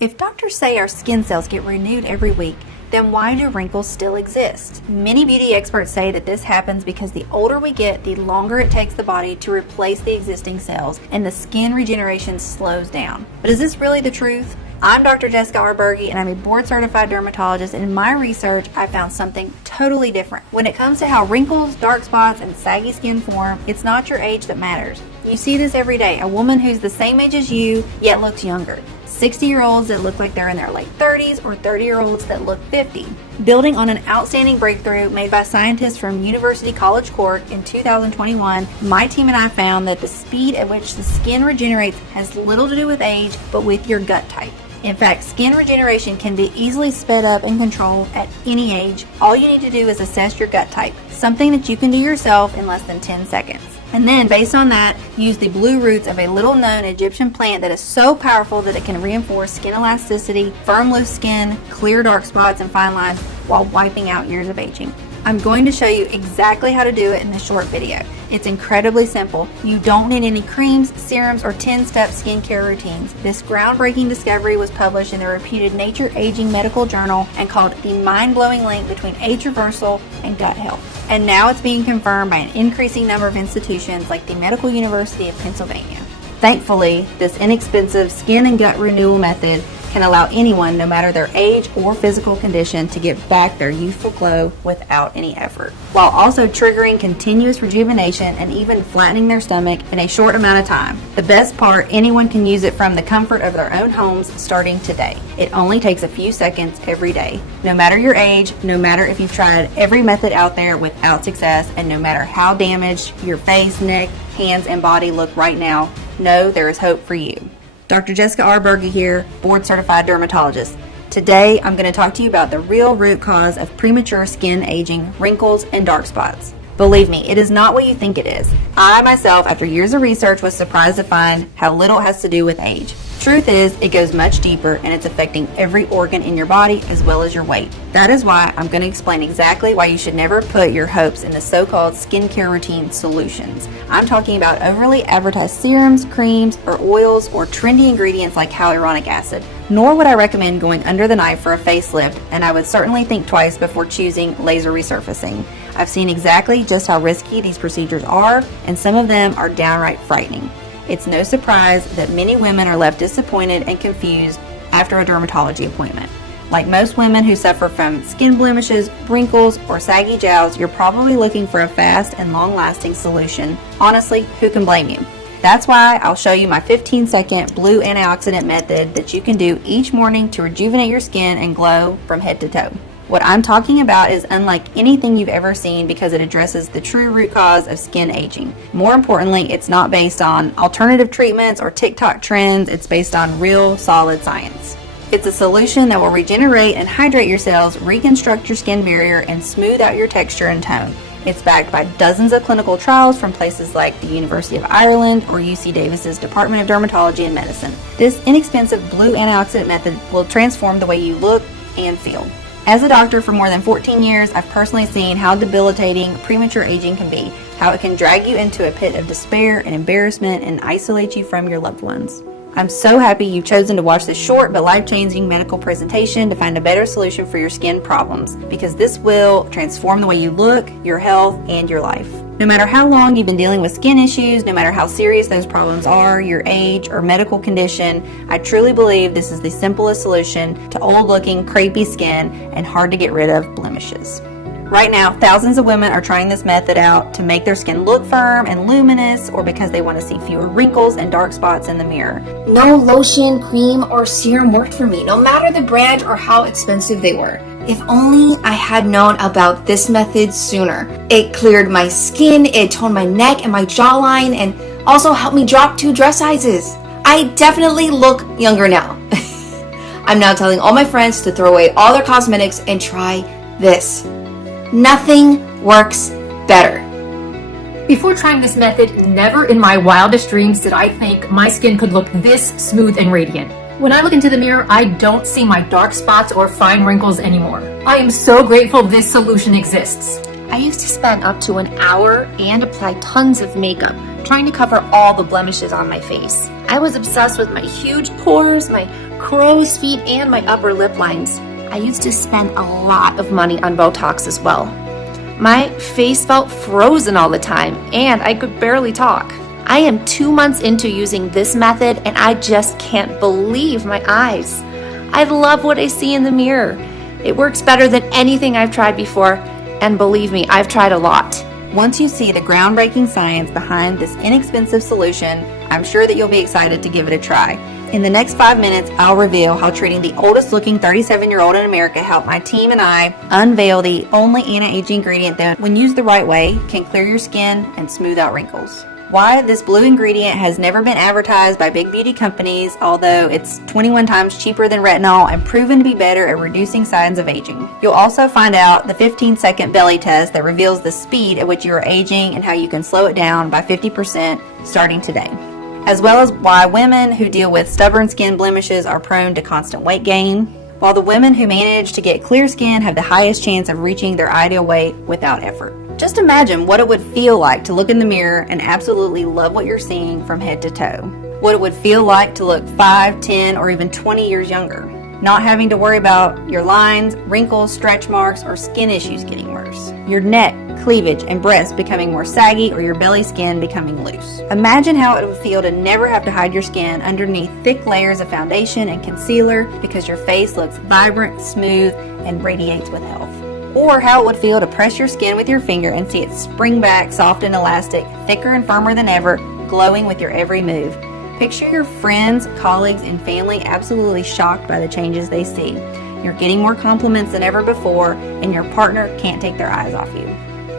If doctors say our skin cells get renewed every week, then why do wrinkles still exist? Many beauty experts say that this happens because the older we get, the longer it takes the body to replace the existing cells, and the skin regeneration slows down. But is this really the truth? I'm Dr. Jessica Arberge, and I'm a board-certified dermatologist, and in my research, I found something totally different. When it comes to how wrinkles, dark spots, and saggy skin form, it's not your age that matters. You see this every day, a woman who's the same age as you, yet looks younger. 60-year-olds that look like they're in their late 30s, or 30-year-olds that look 50. Building on an outstanding breakthrough made by scientists from University College Cork in 2021, my team and I found that the speed at which the skin regenerates has little to do with age, but with your gut type. In fact, skin regeneration can be easily sped up and controlled at any age. All you need to do is assess your gut type, something that you can do yourself in less than 10 seconds. And then, based on that, use the blue roots of a little-known Egyptian plant that is so powerful that it can reinforce skin elasticity, firm loose skin, clear dark spots and fine lines while wiping out years of aging. I'm going to show you exactly how to do it in this short video. It's incredibly simple. You don't need any creams, serums, or 10-step skincare routines. This groundbreaking discovery was published in the reputed Nature Aging Medical Journal and called the mind-blowing link between age reversal and gut health. And now it's being confirmed by an increasing number of institutions like the Medical University of Pennsylvania. Thankfully, this inexpensive skin and gut renewal method can allow anyone, no matter their age or physical condition, to get back their youthful glow without any effort, while also triggering continuous rejuvenation and even flattening their stomach in a short amount of time. The best part, anyone can use it from the comfort of their own homes starting today. It only takes a few seconds every day. No matter your age, no matter if you've tried every method out there without success, and no matter how damaged your face, neck, hands, and body look right now, know there is hope for you. Dr. Jessica Arberge here, board-certified dermatologist. Today, I'm going to talk to you about the real root cause of premature skin aging, wrinkles, and dark spots. Believe me, it is not what you think it is. I, myself, after years of research, was surprised to find how little it has to do with age. Truth is, it goes much deeper, and it's affecting every organ in your body as well as your weight. That is why I'm going to explain exactly why you should never put your hopes in the so-called skincare routine solutions. I'm talking about overly advertised serums, creams, or oils, or trendy ingredients like hyaluronic acid. Nor would I recommend going under the knife for a facelift, and I would certainly think twice before choosing laser resurfacing. I've seen exactly just how risky these procedures are, and some of them are downright frightening. It's no surprise that many women are left disappointed and confused after a dermatology appointment. Like most women who suffer from skin blemishes, wrinkles, or saggy jowls, you're probably looking for a fast and long-lasting solution. Honestly, who can blame you? That's why I'll show you my 15-second blue antioxidant method that you can do each morning to rejuvenate your skin and glow from head to toe. What I'm talking about is unlike anything you've ever seen because it addresses the true root cause of skin aging. More importantly, it's not based on alternative treatments or TikTok trends. It's based on real, solid science. It's a solution that will regenerate and hydrate your cells, reconstruct your skin barrier, and smooth out your texture and tone. It's backed by dozens of clinical trials from places like the University of Ireland or UC Davis's Department of Dermatology and Medicine. This inexpensive blue antioxidant method will transform the way you look and feel. As a doctor for more than 14 years, I've personally seen how debilitating premature aging can be, how it can drag you into a pit of despair and embarrassment and isolate you from your loved ones. I'm so happy you've chosen to watch this short but life-changing medical presentation to find a better solution for your skin problems, because this will transform the way you look, your health, and your life. No matter how long you've been dealing with skin issues, no matter how serious those problems are, your age, or medical condition, I truly believe this is the simplest solution to old-looking, crepey skin and hard-to-get-rid-of blemishes. Right now, thousands of women are trying this method out to make their skin look firm and luminous, or because they want to see fewer wrinkles and dark spots in the mirror. No lotion, cream, or serum worked for me, no matter the brand or how expensive they were. If only I had known about this method sooner. It cleared my skin, it toned my neck and my jawline, and also helped me drop 2 dress sizes. I definitely look younger now. I'm now telling all my friends to throw away all their cosmetics and try this. Nothing works better. Before trying this method, never in my wildest dreams did I think my skin could look this smooth and radiant. When I look into the mirror, I don't see my dark spots or fine wrinkles anymore. I am so grateful this solution exists. I used to spend up to an hour and apply tons of makeup trying to cover all the blemishes on my face. I was obsessed with my huge pores, my crow's feet, and my upper lip lines. I used to spend a lot of money on Botox as well. My face felt frozen all the time, and I could barely talk. I am 2 months into using this method, and I just can't believe my eyes. I love what I see in the mirror. It works better than anything I've tried before, and believe me, I've tried a lot. Once you see the groundbreaking science behind this inexpensive solution, I'm sure that you'll be excited to give it a try. In the next 5 minutes, I'll reveal how treating the oldest looking 37-year-old in America helped my team and I unveil the only anti-aging ingredient that, when used the right way, can clear your skin and smooth out wrinkles. Why this blue ingredient has never been advertised by big beauty companies, although it's 21 times cheaper than retinol and proven to be better at reducing signs of aging. You'll also find out the 15-second belly test that reveals the speed at which you are aging and how you can slow it down by 50% starting today, as well as why women who deal with stubborn skin blemishes are prone to constant weight gain, while the women who manage to get clear skin have the highest chance of reaching their ideal weight without effort. Just imagine what it would feel like to look in the mirror and absolutely love what you're seeing from head to toe. What it would feel like to look 5, 10, or even 20 years younger. Not having to worry about your lines, wrinkles, stretch marks, or skin issues getting worse. Your neck, cleavage, and breasts becoming more saggy, or your belly skin becoming loose. Imagine how it would feel to never have to hide your skin underneath thick layers of foundation and concealer because your face looks vibrant, smooth, and radiates with health. Or how it would feel to press your skin with your finger and see it spring back soft and elastic, thicker and firmer than ever, glowing with your every move. Picture your friends, colleagues, and family absolutely shocked by the changes they see. You're getting more compliments than ever before, and your partner can't take their eyes off you.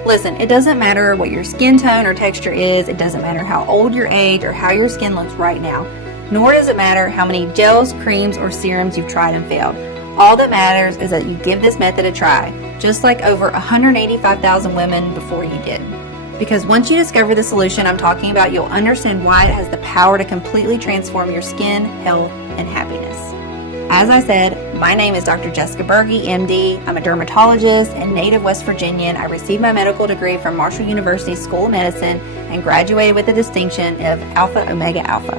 Listen, it doesn't matter what your skin tone or texture is, it doesn't matter how old your age or how your skin looks right now, nor does it matter how many gels, creams, or serums you've tried and failed. All that matters is that you give this method a try, just like over 185,000 women before you did. Because once you discover the solution I'm talking about, you'll understand why it has the power to completely transform your skin, health, and happiness. As I said, my name is Dr. Jessica Berge, MD. I'm a dermatologist and native West Virginian. I received my medical degree from Marshall University School of Medicine and graduated with the distinction of Alpha Omega Alpha.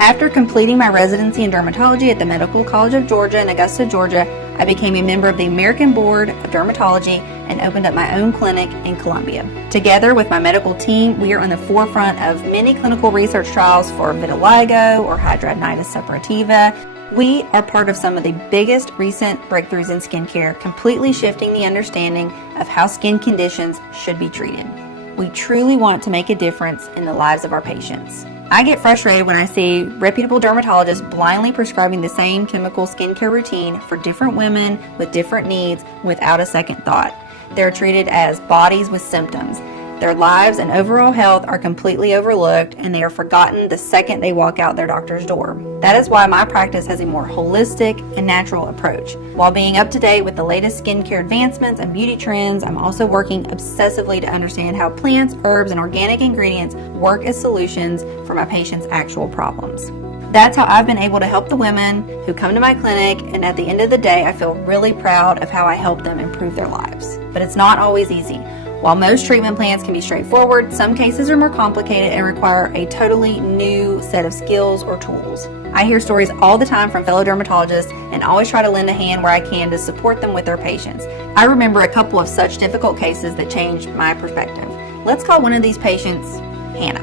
After completing my residency in dermatology at the Medical College of Georgia in Augusta, Georgia, I became a member of the American Board of Dermatology and opened up my own clinic in Columbia. Together with my medical team, we are on the forefront of many clinical research trials for vitiligo or hidradenitis suppurativa. We are part of some of the biggest recent breakthroughs in skincare, completely shifting the understanding of how skin conditions should be treated. We truly want to make a difference in the lives of our patients. I get frustrated when I see reputable dermatologists blindly prescribing the same chemical skincare routine for different women with different needs without a second thought. They're treated as bodies with symptoms. Their lives and overall health are completely overlooked, and they are forgotten the second they walk out their doctor's door. That is why my practice has a more holistic and natural approach. While being up to date with the latest skincare advancements and beauty trends, I'm also working obsessively to understand how plants, herbs, and organic ingredients work as solutions for my patients' actual problems. That's how I've been able to help the women who come to my clinic, and at the end of the day, I feel really proud of how I help them improve their lives. But it's not always easy. While most treatment plans can be straightforward, some cases are more complicated and require a totally new set of skills or tools. I hear stories all the time from fellow dermatologists and always try to lend a hand where I can to support them with their patients. I remember a couple of such difficult cases that changed my perspective. Let's call one of these patients Hannah.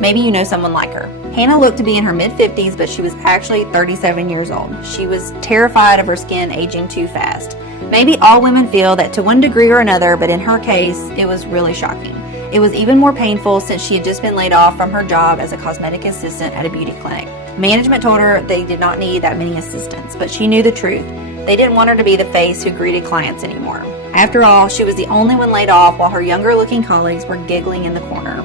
Maybe you know someone like her. Hannah looked to be in her mid-50s, but she was actually 37 years old. She was terrified of her skin aging too fast. Maybe all women feel that to one degree or another, but in her case, it was really shocking. It was even more painful since she had just been laid off from her job as a cosmetic assistant at a beauty clinic. Management told her they did not need that many assistants, but she knew the truth. They didn't want her to be the face who greeted clients anymore. After all, she was the only one laid off while her younger-looking colleagues were giggling in the corner.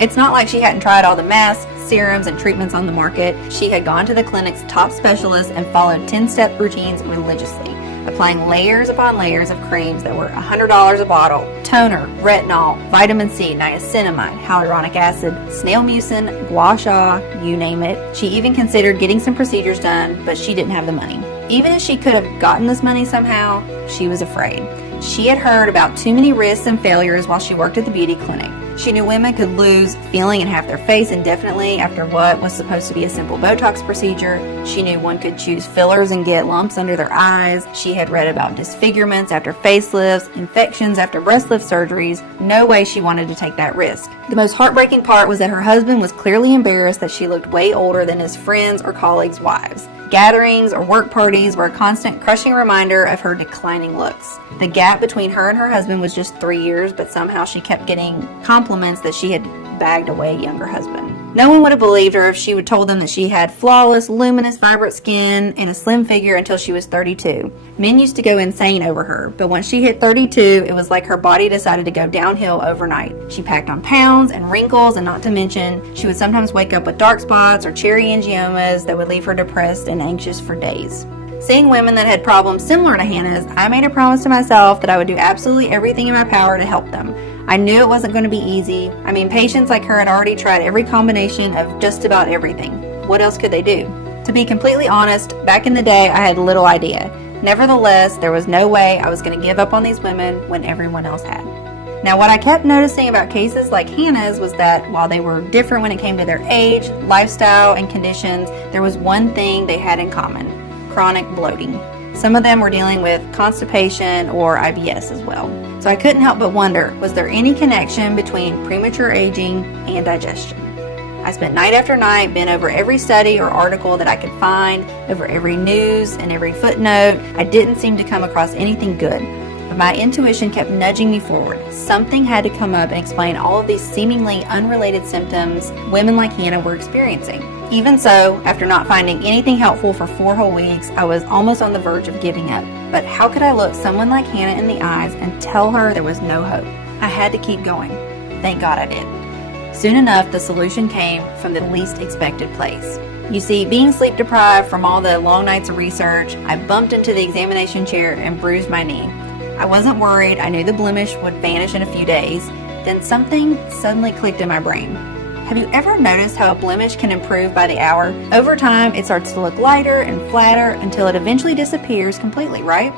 It's not like she hadn't tried all the masks, serums, and treatments on the market. She had gone to the clinic's top specialists and followed 10-step routines religiously, applying layers upon layers of creams that were $100 a bottle: toner, retinol, vitamin C, niacinamide, hyaluronic acid, snail mucin, gua sha, you name it. She even considered getting some procedures done, but she didn't have the money. Even if she could have gotten this money somehow, she was afraid. She had heard about too many risks and failures while she worked at the beauty clinic. She knew women could lose feeling in half their face indefinitely after what was supposed to be a simple Botox procedure. She knew one could choose fillers and get lumps under their eyes. She had read about disfigurements after facelifts, infections after breast lift surgeries. No way she wanted to take that risk. The most heartbreaking part was that her husband was clearly embarrassed that she looked way older than his friends' or colleagues' wives. Gatherings or work parties were a constant crushing reminder of her declining looks. The gap between her and her husband was just 3 years, but somehow she kept getting compliments that she had bagged away a younger husband. No one would have believed her if she would told them that she had flawless, luminous, vibrant skin and a slim figure until she was 32. Men used to go insane over her, but once she hit 32, it was like her body decided to go downhill overnight. She packed on pounds and wrinkles, and not to mention, she would sometimes wake up with dark spots or cherry angiomas that would leave her depressed and anxious for days. Seeing women that had problems similar to Hannah's, I made a promise to myself that I would do absolutely everything in my power to help them. I knew it wasn't going to be easy. I mean, patients like her had already tried every combination of just about everything. What else could they do? To be completely honest, back in the day, I had little idea. Nevertheless, there was no way I was going to give up on these women when everyone else had. Now, what I kept noticing about cases like Hannah's was that while they were different when it came to their age, lifestyle, and conditions, there was one thing they had in common: chronic bloating. Some of them were dealing with constipation or IBS as well. So I couldn't help but wonder, was there any connection between premature aging and digestion? I spent night after night, bent over every study or article that I could find, over every news and every footnote. I didn't seem to come across anything good. But my intuition kept nudging me forward. Something had to come up and explain all of these seemingly unrelated symptoms women like Hannah were experiencing. Even so, after not finding anything helpful for 4 whole weeks, I was almost on the verge of giving up. But how could I look someone like Hannah in the eyes and tell her there was no hope? I had to keep going. Thank God I did. Soon enough, the solution came from the least expected place. You see, being sleep deprived from all the long nights of research, I bumped into the examination chair and bruised my knee. I wasn't worried. I knew the blemish would vanish in a few days. Then something suddenly clicked in my brain. Have you ever noticed how a blemish can improve by the hour? Over time, it starts to look lighter and flatter until it eventually disappears completely, right?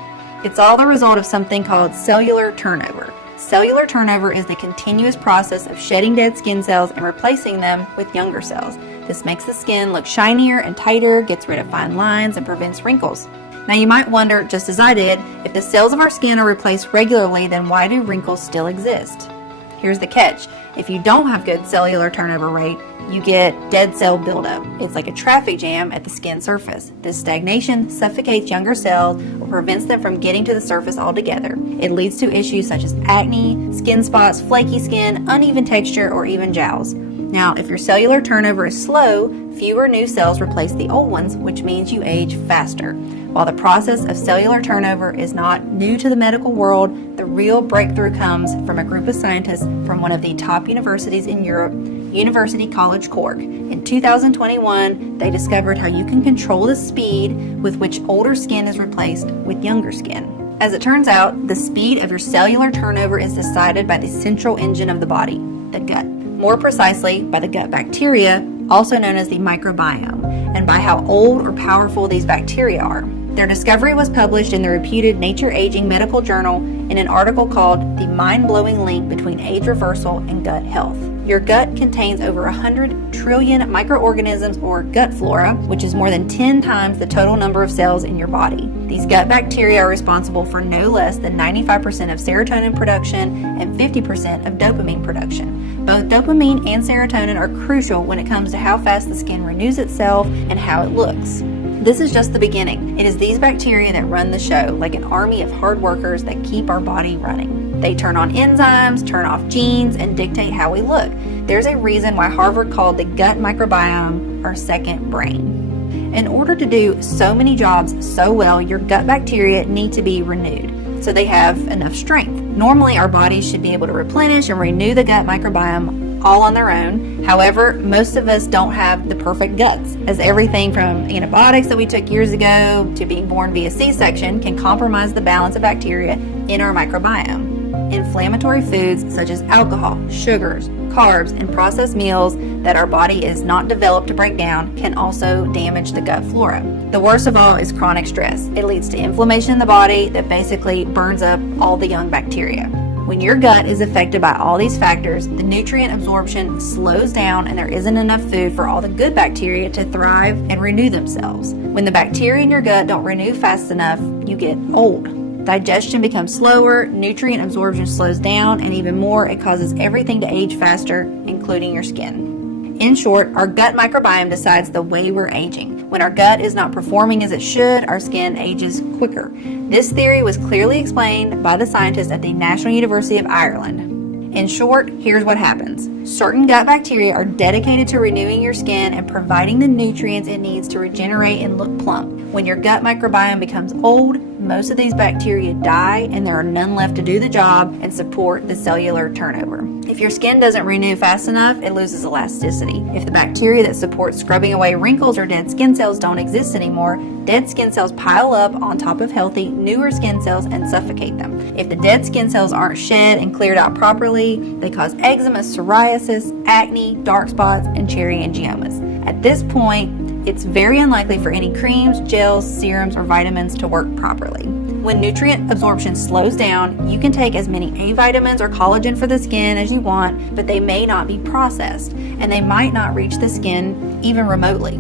It's all the result of something called cellular turnover. Cellular turnover is the continuous process of shedding dead skin cells and replacing them with younger cells. This makes the skin look shinier and tighter, gets rid of fine lines, and prevents wrinkles. Now you might wonder, just as I did, if the cells of our skin are replaced regularly, then why do wrinkles still exist? Here's the catch. If you don't have good cellular turnover rate, you get dead cell buildup. It's like a traffic jam at the skin surface. This stagnation suffocates younger cells or prevents them from getting to the surface altogether. It leads to issues such as acne, skin spots, flaky skin, uneven texture, or even jowls. Now, if your cellular turnover is slow, fewer new cells replace the old ones, which means you age faster. While the process of cellular turnover is not new to the medical world, the real breakthrough comes from a group of scientists from one of the top universities in Europe, University College Cork. In 2021, they discovered how you can control the speed with which older skin is replaced with younger skin. As it turns out, the speed of your cellular turnover is decided by the central engine of the body, the gut. More precisely, by the gut bacteria, also known as the microbiome, and by how old or powerful these bacteria are. Their discovery was published in the reputed Nature Aging medical journal in an article called The Mind-Blowing Link Between Age Reversal and Gut Health. Your gut contains over 100 trillion microorganisms, or gut flora, which is more than 10 times the total number of cells in your body. These gut bacteria are responsible for no less than 95% of serotonin production and 50% of dopamine production. Both dopamine and serotonin are crucial when it comes to how fast the skin renews itself and how it looks. This is just the beginning. It is these bacteria that run the show, like an army of hard workers that keep our body running. They turn on enzymes, turn off genes, and dictate how we look. There's a reason why Harvard called the gut microbiome our second brain. In order to do so many jobs so well, your gut bacteria need to be renewed so they have enough strength. Normally, our bodies should be able to replenish and renew the gut microbiome all on their own. However, most of us don't have the perfect guts, as everything from antibiotics that we took years ago to being born via C-section can compromise the balance of bacteria in our microbiome. Inflammatory foods such as alcohol, sugars, carbs, and processed meals that our body is not developed to break down can also damage the gut flora. The worst of all is chronic stress. It leads to inflammation in the body that basically burns up all the young bacteria. When your gut is affected by all these factors, the nutrient absorption slows down and there isn't enough food for all the good bacteria to thrive and renew themselves. When the bacteria in your gut don't renew fast enough, you get old. Digestion becomes slower, nutrient absorption slows down, and even more, it causes everything to age faster, including your skin. In short, our gut microbiome decides the way we're aging. When our gut is not performing as it should, our skin ages quicker. This theory was clearly explained by the scientists at the National University of Ireland. In short, here's what happens. Certain gut bacteria are dedicated to renewing your skin and providing the nutrients it needs to regenerate and look plump. When your gut microbiome becomes old, most of these bacteria die and there are none left to do the job and support the cellular turnover. If your skin doesn't renew fast enough, it loses elasticity. If the bacteria that support scrubbing away wrinkles or dead skin cells don't exist anymore, dead skin cells pile up on top of healthy, newer skin cells and suffocate them. If the dead skin cells aren't shed and cleared out properly, they cause eczema, psoriasis, acne, dark spots, and cherry angiomas. At this point, it's very unlikely for any creams, gels, serums, or vitamins to work properly. When nutrient absorption slows down, you can take as many A vitamins or collagen for the skin as you want, but they may not be processed, and they might not reach the skin even remotely.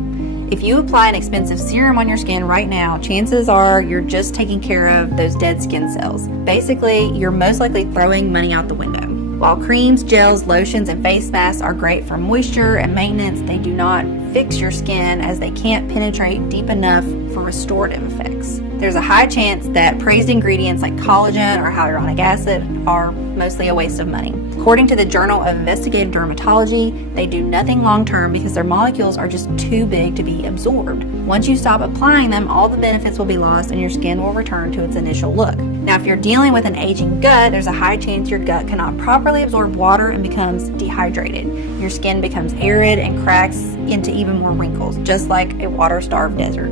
If you apply an expensive serum on your skin right now, chances are you're just taking care of those dead skin cells. Basically, you're most likely throwing money out the window. While creams, gels, lotions, and face masks are great for moisture and maintenance, they do not fix your skin as they can't penetrate deep enough for restorative effects. There's a high chance that praised ingredients like collagen or hyaluronic acid are mostly a waste of money. According to the Journal of Investigative Dermatology, they do nothing long-term because their molecules are just too big to be absorbed. Once you stop applying them, all the benefits will be lost and your skin will return to its initial look. Now, if you're dealing with an aging gut, there's a high chance your gut cannot properly absorb water and becomes dehydrated. Your skin becomes arid and cracks into even more wrinkles, just like a water-starved desert.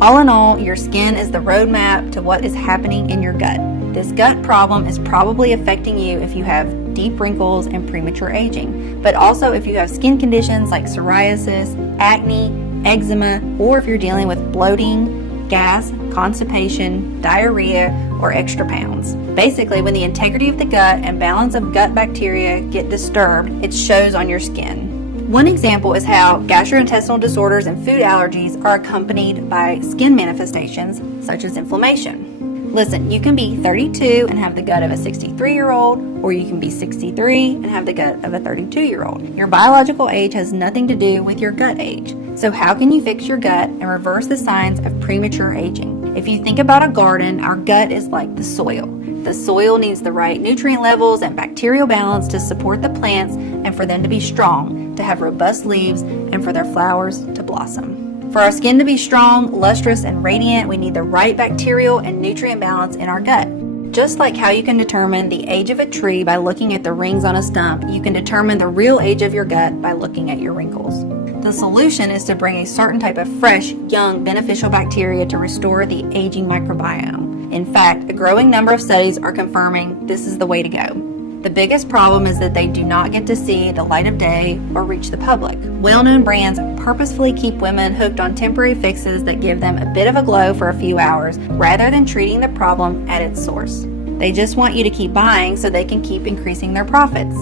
All in all, your skin is the roadmap to what is happening in your gut. This gut problem is probably affecting you if you have deep wrinkles and premature aging, but also if you have skin conditions like psoriasis, acne, eczema, or if you're dealing with bloating, gas, constipation, diarrhea, or extra pounds. Basically, when the integrity of the gut and balance of gut bacteria get disturbed, it shows on your skin. One example is how gastrointestinal disorders and food allergies are accompanied by skin manifestations such as inflammation. Listen, you can be 32 and have the gut of a 63-year-old, or you can be 63 and have the gut of a 32-year-old. Your biological age has nothing to do with your gut age. So how can you fix your gut and reverse the signs of premature aging? If you think about a garden, our gut is like the soil. The soil needs the right nutrient levels and bacterial balance to support the plants and for them to be strong, to have robust leaves, and for their flowers to blossom. For our skin to be strong, lustrous, and radiant, we need the right bacterial and nutrient balance in our gut. Just like how you can determine the age of a tree by looking at the rings on a stump, you can determine the real age of your gut by looking at your wrinkles. The solution is to bring a certain type of fresh, young, beneficial bacteria to restore the aging microbiome. In fact, a growing number of studies are confirming this is the way to go. The biggest problem is that they do not get to see the light of day or reach the public. Well-known brands purposefully keep women hooked on temporary fixes that give them a bit of a glow for a few hours rather than treating the problem at its source. They just want you to keep buying so they can keep increasing their profits.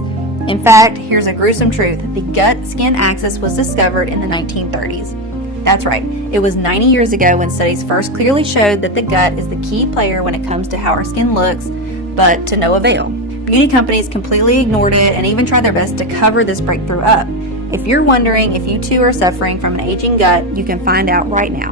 In fact, here's a gruesome truth. The gut-skin axis was discovered in the 1930s. That's right, it was 90 years ago when studies first clearly showed that the gut is the key player when it comes to how our skin looks, but to no avail. Beauty companies completely ignored it and even tried their best to cover this breakthrough up. If you're wondering if you too are suffering from an aging gut, you can find out right now.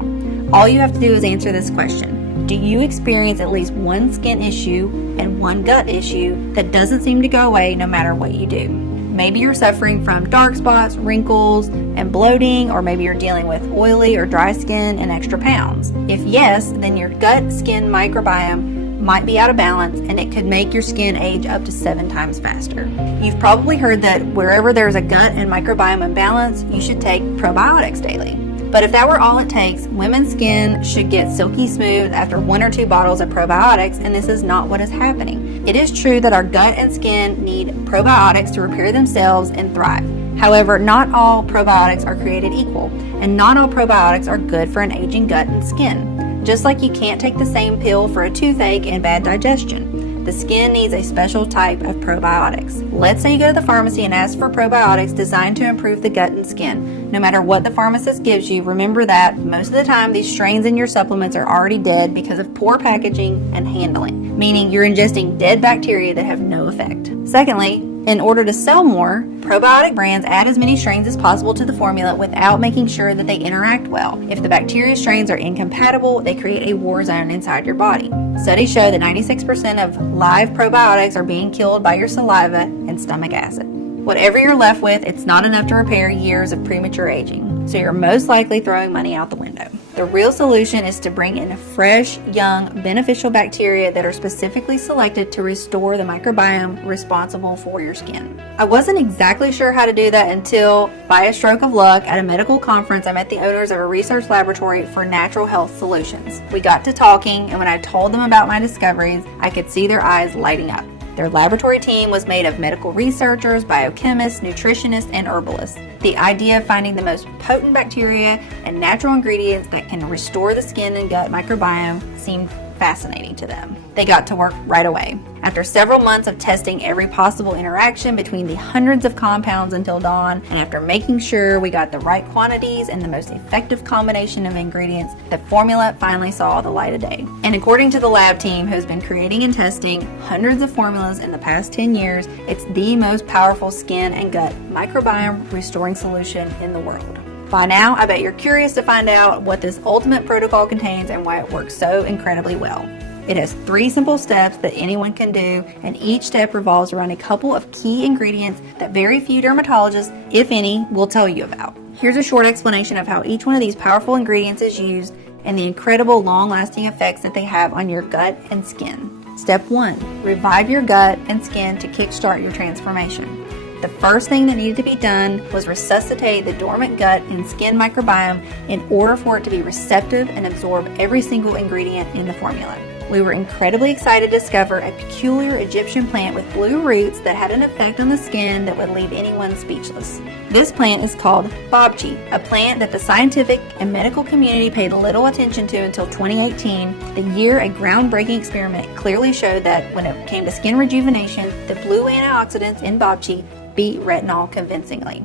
All you have to do is answer this question. Do you experience at least one skin issue and one gut issue that doesn't seem to go away no matter what you do? Maybe you're suffering from dark spots, wrinkles, and bloating, or maybe you're dealing with oily or dry skin and extra pounds. If yes, then your gut-skin microbiome might be out of balance and it could make your skin age up to 7 times faster. You've probably heard that wherever there's a gut and microbiome imbalance, you should take probiotics daily. But if that were all it takes, women's skin should get silky smooth after 1 or 2 bottles of probiotics, and this is not what is happening. It is true that our gut and skin need probiotics to repair themselves and thrive. However, not all probiotics are created equal, and not all probiotics are good for an aging gut and skin. Just like you can't take the same pill for a toothache and bad digestion. The skin needs a special type of probiotics. Let's say you go to the pharmacy and ask for probiotics designed to improve the gut and skin. No matter what the pharmacist gives you, remember that most of the time these strains in your supplements are already dead because of poor packaging and handling, meaning you're ingesting dead bacteria that have no effect. Secondly, in order to sell more, probiotic brands add as many strains as possible to the formula without making sure that they interact well. If the bacteria strains are incompatible, they create a war zone inside your body. Studies show that 96% of live probiotics are being killed by your saliva and stomach acid. Whatever you're left with, it's not enough to repair years of premature aging, so you're most likely throwing money out the window. The real solution is to bring in fresh, young, beneficial bacteria that are specifically selected to restore the microbiome responsible for your skin. I wasn't exactly sure how to do that until, by a stroke of luck, at a medical conference, I met the owners of a research laboratory for natural health solutions. We got to talking, and when I told them about my discoveries, I could see their eyes lighting up. Their laboratory team was made of medical researchers, biochemists, nutritionists, and herbalists. The idea of finding the most potent bacteria and natural ingredients that can restore the skin and gut microbiome seemed fascinating to them. They got to work right away. After several months of testing every possible interaction between the hundreds of compounds until dawn, and after making sure we got the right quantities and the most effective combination of ingredients, the formula finally saw the light of day. And according to the lab team who's been creating and testing hundreds of formulas in the past 10 years, it's the most powerful skin and gut microbiome restoring solution in the world. By now, I bet you're curious to find out what this ultimate protocol contains and why it works so incredibly well. It has 3 simple steps that anyone can do, and each step revolves around a couple of key ingredients that very few dermatologists, if any, will tell you about. Here's a short explanation of how each one of these powerful ingredients is used and the incredible long-lasting effects that they have on your gut and skin. Step 1. Revive your gut and skin to kickstart your transformation. The first thing that needed to be done was resuscitate the dormant gut and skin microbiome in order for it to be receptive and absorb every single ingredient in the formula. We were incredibly excited to discover a peculiar Egyptian plant with blue roots that had an effect on the skin that would leave anyone speechless. This plant is called bobchi, a plant that the scientific and medical community paid little attention to until 2018, the year a groundbreaking experiment clearly showed that when it came to skin rejuvenation, the blue antioxidants in bobchi beat retinol convincingly.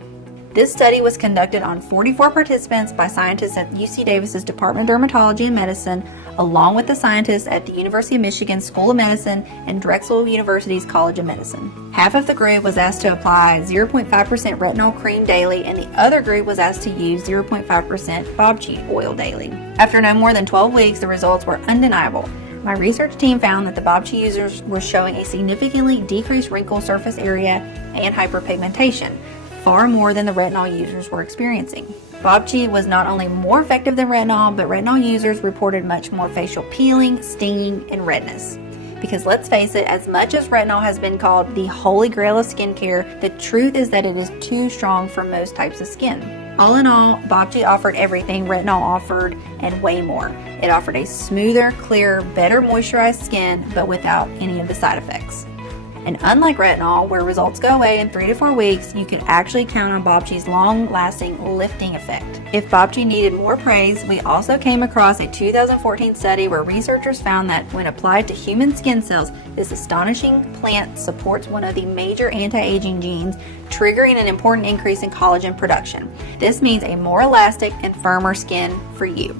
This study was conducted on 44 participants by scientists at UC Davis's Department of Dermatology and Medicine, along with the scientists at the University of Michigan School of Medicine and Drexel University's College of Medicine. Half of the group was asked to apply 0.5% retinol cream daily, and the other group was asked to use 0.5% bobchi oil daily. After no more than 12 weeks, the results were undeniable. My research team found that the bobchi users were showing a significantly decreased wrinkle surface area and hyperpigmentation, far more than the retinol users were experiencing. Bobchi was not only more effective than retinol, but retinol users reported much more facial peeling, stinging, and redness. Because let's face it, as much as retinol has been called the holy grail of skincare, the truth is that it is too strong for most types of skin. All in all, bobchi offered everything retinol offered and way more. It offered a smoother, clearer, better moisturized skin, but without any of the side effects. And unlike retinol, where results go away in 3 to 4 weeks, you can actually count on bobchi's long-lasting lifting effect. If bobchi needed more praise, we also came across a 2014 study where researchers found that when applied to human skin cells, this astonishing plant supports one of the major anti-aging genes, triggering an important increase in collagen production. This means a more elastic and firmer skin for you.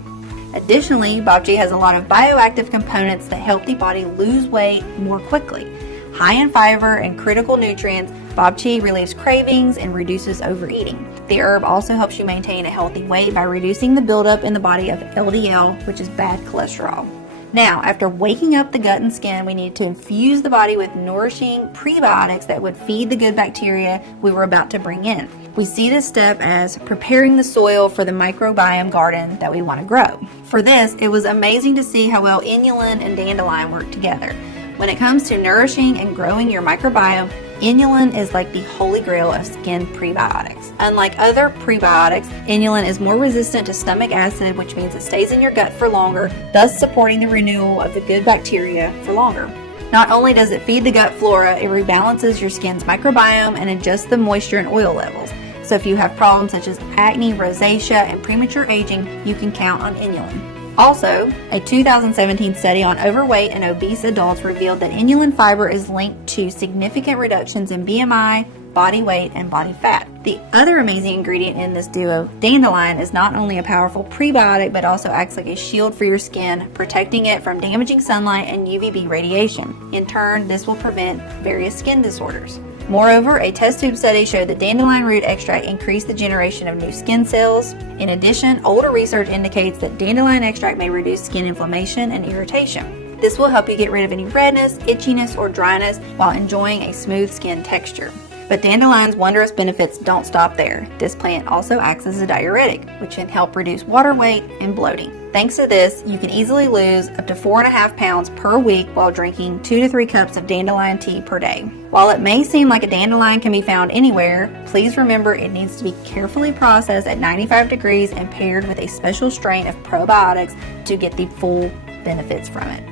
Additionally, bobchi has a lot of bioactive components that help the body lose weight more quickly. High in fiber and critical nutrients, bobchi relieves cravings and reduces overeating. The herb also helps you maintain a healthy weight by reducing the buildup in the body of LDL, which is bad cholesterol. Now, after waking up the gut and skin, we need to infuse the body with nourishing prebiotics that would feed the good bacteria we were about to bring in. We see this step as preparing the soil for the microbiome garden that we want to grow. For this, it was amazing to see how well inulin and dandelion work together. When it comes to nourishing and growing your microbiome, inulin is like the holy grail of skin prebiotics. Unlike other prebiotics, inulin is more resistant to stomach acid, which means it stays in your gut for longer, thus supporting the renewal of the good bacteria for longer. Not only does it feed the gut flora, it rebalances your skin's microbiome and adjusts the moisture and oil levels. So if you have problems such as acne, rosacea, and premature aging, you can count on inulin. Also, a 2017 study on overweight and obese adults revealed that inulin fiber is linked to significant reductions in BMI, body weight, and body fat. The other amazing ingredient in this duo, dandelion, is not only a powerful prebiotic but also acts like a shield for your skin, protecting it from damaging sunlight and UVB radiation. In turn, this will prevent various skin disorders. Moreover, a test tube study showed that dandelion root extract increased the generation of new skin cells. In addition, older research indicates that dandelion extract may reduce skin inflammation and irritation. This will help you get rid of any redness, itchiness, or dryness while enjoying a smooth skin texture. But dandelion's wondrous benefits don't stop there. This plant also acts as a diuretic, which can help reduce water weight and bloating. Thanks to this, you can easily lose up to 4.5 pounds per week while drinking 2 to 3 cups of dandelion tea per day. While it may seem like a dandelion can be found anywhere, please remember it needs to be carefully processed at 95 degrees and paired with a special strain of probiotics to get the full benefits from it.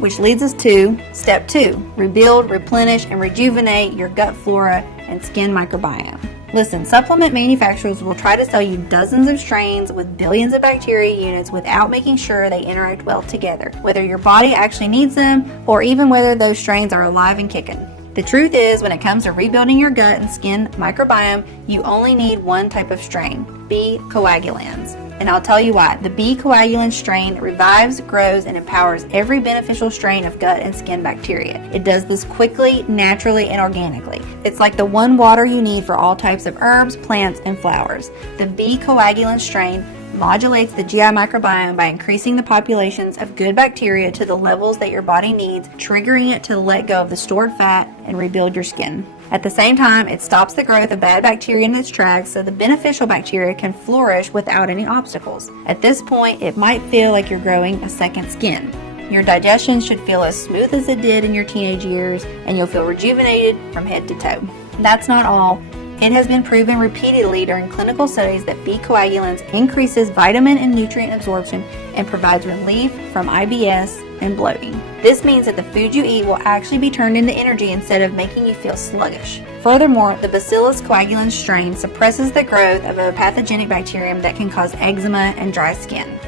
Which leads us to step 2, rebuild, replenish, and rejuvenate your gut flora and skin microbiome. Listen, supplement manufacturers will try to sell you dozens of strains with billions of bacteria units without making sure they interact well together, whether your body actually needs them or even whether those strains are alive and kicking. The truth is, when it comes to rebuilding your gut and skin microbiome, you only need one type of strain, B. coagulans. And I'll tell you why. The B. coagulan strain revives, grows, and empowers every beneficial strain of gut and skin bacteria. It does this quickly, naturally, and organically. It's like the one water you need for all types of herbs, plants, and flowers. The B. coagulan strain modulates the GI microbiome by increasing the populations of good bacteria to the levels that your body needs, triggering it to let go of the stored fat and rebuild your skin. At the same time, it stops the growth of bad bacteria in its tracks so the beneficial bacteria can flourish without any obstacles. At this point, it might feel like you're growing a second skin. Your digestion should feel as smooth as it did in your teenage years, and you'll feel rejuvenated from head to toe. That's not all. It has been proven repeatedly during clinical studies that B. coagulans increases vitamin and nutrient absorption and provides relief from IBS and bloating. This means that the food you eat will actually be turned into energy instead of making you feel sluggish. Furthermore, the Bacillus coagulans strain suppresses the growth of a pathogenic bacterium that can cause eczema and dry skin.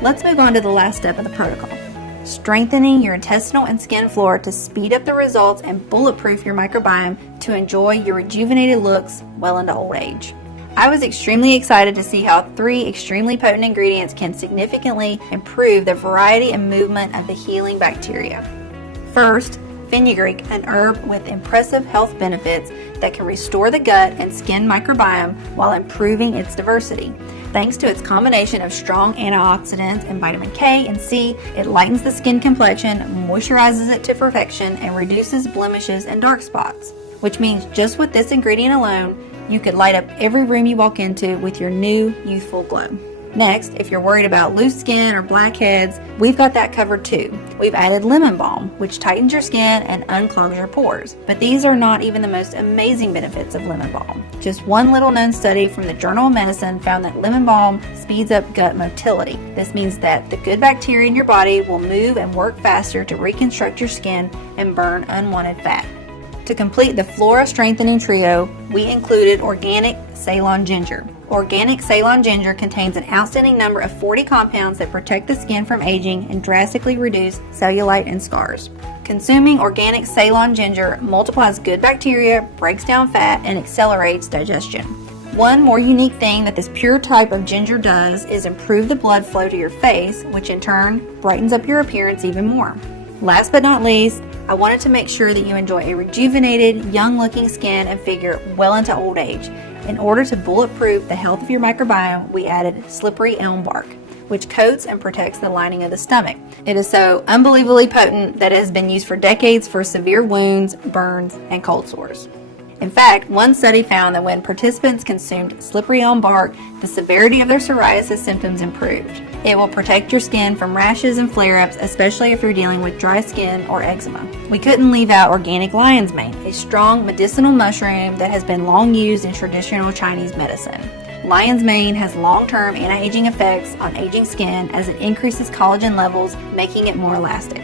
Let's move on to the last step of the protocol. Strengthening your intestinal and skin flora to speed up the results and bulletproof your microbiome to enjoy your rejuvenated looks well into old age. I was extremely excited to see how 3 extremely potent ingredients can significantly improve the variety and movement of the healing bacteria. First, fenugreek, an herb with impressive health benefits that can restore the gut and skin microbiome while improving its diversity. Thanks to its combination of strong antioxidants and vitamin K and C, it lightens the skin complexion, moisturizes it to perfection, and reduces blemishes and dark spots. Which means just with this ingredient alone, you could light up every room you walk into with your new youthful glow. Next, if you're worried about loose skin or blackheads, we've got that covered too. We've added lemon balm, which tightens your skin and unclogs your pores. But these are not even the most amazing benefits of lemon balm. Just one little known study from the Journal of Medicine found that lemon balm speeds up gut motility. This means that the good bacteria in your body will move and work faster to reconstruct your skin and burn unwanted fat. To complete the flora strengthening trio, we included organic Ceylon ginger. Organic Ceylon ginger contains an outstanding number of 40 compounds that protect the skin from aging and drastically reduce cellulite and scars. Consuming organic Ceylon ginger multiplies good bacteria, breaks down fat, and accelerates digestion. One more unique thing that this pure type of ginger does is improve the blood flow to your face, which in turn brightens up your appearance even more. Last but not least, I wanted to make sure that you enjoy a rejuvenated, young-looking skin and figure well into old age. In order to bulletproof the health of your microbiome, we added slippery elm bark, which coats and protects the lining of the stomach. It is so unbelievably potent that it has been used for decades for severe wounds, burns, and cold sores. In fact, one study found that when participants consumed slippery elm bark, the severity of their psoriasis symptoms improved. It will protect your skin from rashes and flare-ups, especially if you're dealing with dry skin or eczema. We couldn't leave out organic lion's mane, a strong medicinal mushroom that has been long used in traditional Chinese medicine. Lion's mane has long-term anti-aging effects on aging skin as it increases collagen levels, making it more elastic.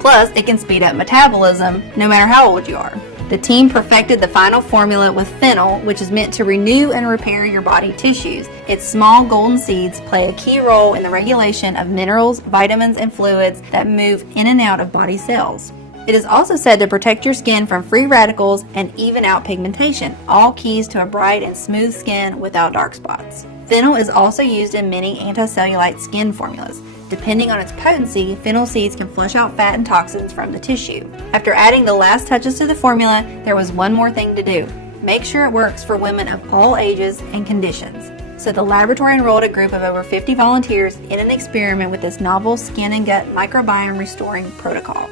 Plus, it can speed up metabolism no matter how old you are. The team perfected the final formula with fennel, which is meant to renew and repair your body tissues. Its small golden seeds play a key role in the regulation of minerals, vitamins, and fluids that move in and out of body cells. It is also said to protect your skin from free radicals and even out pigmentation, all keys to a bright and smooth skin without dark spots. Fennel is also used in many anti-cellulite skin formulas. Depending on its potency, fennel seeds can flush out fat and toxins from the tissue. After adding the last touches to the formula, there was one more thing to do. Make sure it works for women of all ages and conditions. So the laboratory enrolled a group of over 50 volunteers in an experiment with this novel skin and gut microbiome restoring protocol.